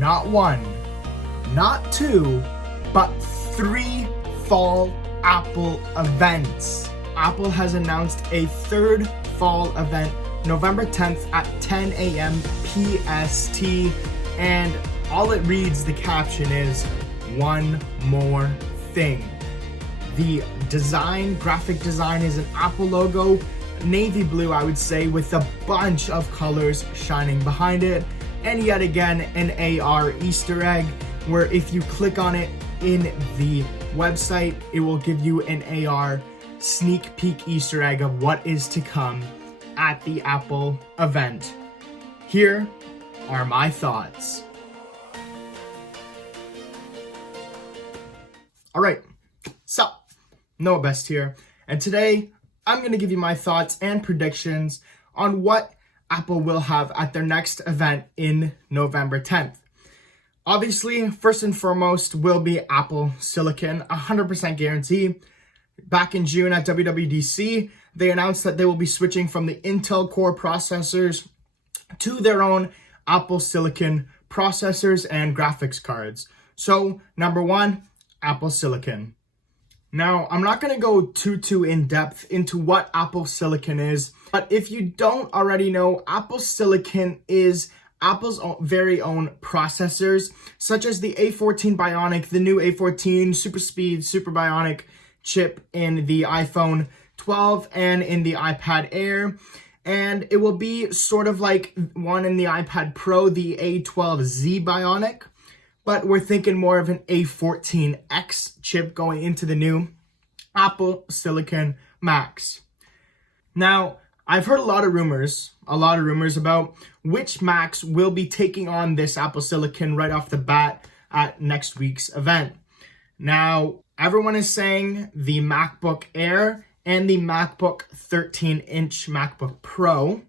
not one, not two, but 3 fall Apple events. Apple has announced a third fall event November 10th at 10 a.m. PST, and all it reads, the caption is, "One more thing." The design, graphic design, is an Apple logo, navy blue I would say, with a bunch of colors shining behind it, and yet again an AR Easter egg, where if you click on it in the website, it will give you an AR sneak peek Easter egg of what is to come at the Apple event. Here are my thoughts. Alright, so Noah Best here, and today I'm going to give you my thoughts and predictions on what Apple will have at their next event in November 10th. Obviously, first and foremost will be Apple Silicon, 100% guarantee. Back in June at WWDC, they announced that they will be switching from the Intel Core processors to their own Apple Silicon processors and graphics cards. So, number one, Apple Silicon. Now, I'm not going to go too in depth into what Apple Silicon is, but if you don't already know, Apple Silicon is Apple's very own processors, such as the A14 Bionic, the new A14 Super Speed, Super Bionic chip in the iPhone 12 and in the iPad Air, and it will be sort of like one in the iPad Pro, the A12Z Bionic, but we're thinking more of an A14X chip going into the new Apple Silicon Macs. Now, I've heard a lot of rumors about which Macs will be taking on this Apple Silicon right off the bat at next week's event. Now, everyone is saying the MacBook Air and the MacBook 13-inch MacBook Pro.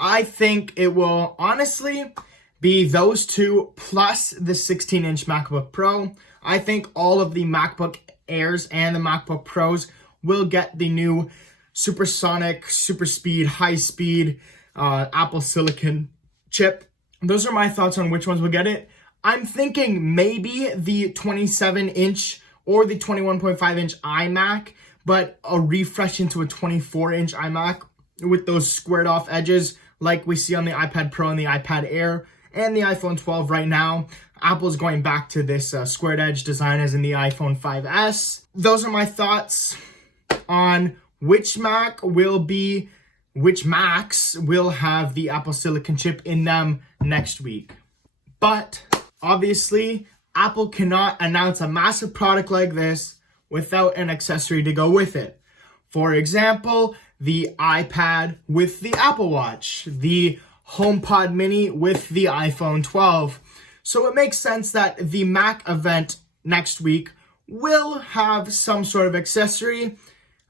I think it will honestly be those two plus the 16-inch MacBook Pro. I think all of the MacBook Airs and the MacBook Pros will get the new supersonic, super speed, high speed Apple Silicon chip. Those are my thoughts on which ones will get it. I'm thinking maybe the 27-inch or the 21.5-inch iMac, but a refresh into a 24-inch iMac with those squared off edges like we see on the iPad Pro and the iPad Air and the iPhone 12 right now. Apple's going back to this squared edge design as in the iPhone 5S. Those are my thoughts on which Macs will have the Apple Silicon chip in them next week. But obviously, Apple cannot announce a massive product like this without an accessory to go with it. For example, the iPad with the Apple Watch, the HomePod Mini with the iPhone 12. So it makes sense that the Mac event next week will have some sort of accessory.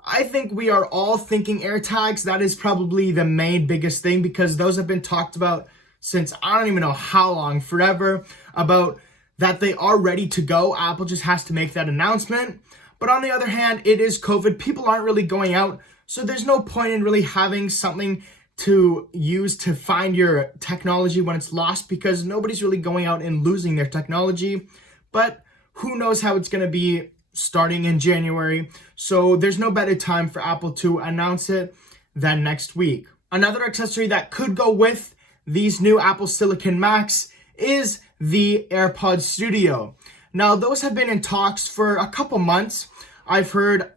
I think we are all thinking Airtags. That is probably the main biggest thing, because those have been talked about since I don't even know how long, forever, about that they are ready to go. Apple just has to make that announcement. But on the other hand, it is COVID. People aren't really going out, so there's no point in really having something to use to find your technology when it's lost, because nobody's really going out and losing their technology. But who knows how it's going to be starting in January. So there's no better time for Apple to announce it than next week. Another accessory that could go with these new Apple Silicon Macs is the Airpods Studio. Now, those have been in talks for a couple months. I've heard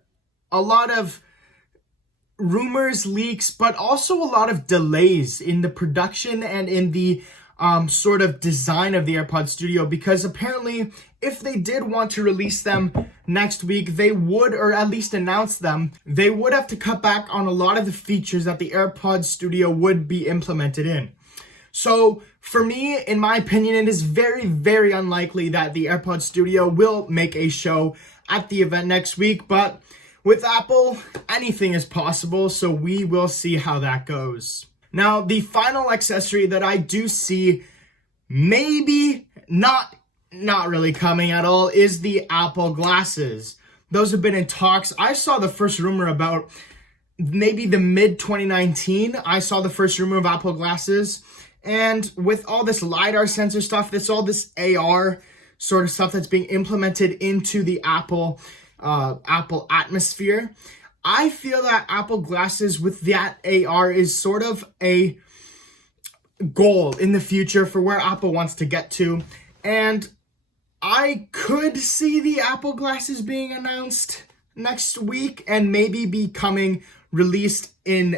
a lot of rumors, leaks, but also a lot of delays in the production and in the sort of design of the Airpods Studio, because apparently if they did want to release them next week, they would, or at least announce them, they would have to cut back on a lot of the features that the Airpods Studio would be implemented in. So for me, in my opinion, it is very, very unlikely that the Airpods Studio will make a show at the event next week, but with Apple, anything is possible, so we will see how that goes. Now, the final accessory that I do see maybe not really coming at all is the Apple glasses. Those have been in talks. I saw the first rumor about maybe the mid-2019. I saw the first rumor of Apple glasses, And with all this LiDAR sensor stuff, all this AR sort of stuff that's being implemented into the Apple atmosphere, I feel that Apple glasses with that AR is sort of a goal in the future for where Apple wants to get to. And I could see the Apple glasses being announced next week and maybe becoming released in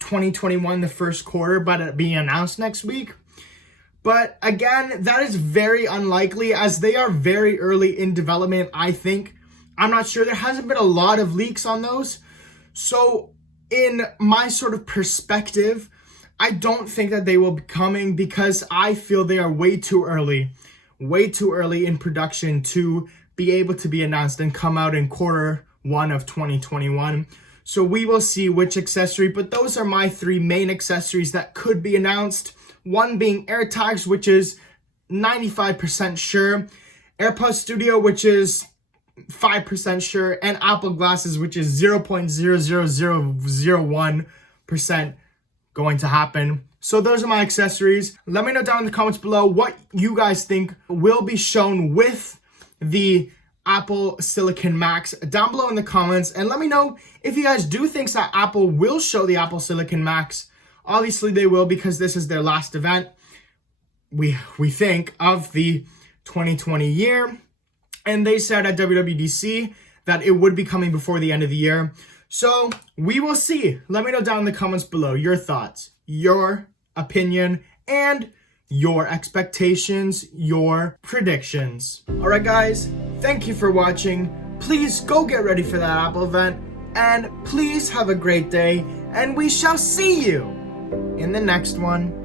2021, the first quarter, but it being announced next week. But again, that is very unlikely as they are very early in development, I think. I'm not sure. There hasn't been a lot of leaks on those. So in my sort of perspective, I don't think that they will be coming because I feel they are way too early in production to be able to be announced and come out in quarter one of 2021. So we will see which accessory, but those are my three main accessories that could be announced. One being Airtags, which is 95% sure, Airpods Studio, which is 5% sure, and Apple glasses, which is 0.00001% going to happen. So those are my accessories. Let me know down in the comments below what you guys think will be shown with the Apple Silicon Max down below in the comments, and let me know if you guys do think that Apple will show the Apple Silicon Max. Obviously they will, because this is their last event, we think, of the 2020 year, and they said at WWDC that it would be coming before the end of the year. So we will see. Let me know down in the comments below your thoughts, your opinion, and your expectations, your predictions. All right, guys, thank you for watching. Please go get ready for that Apple event, and please have a great day, and we shall see you in the next one.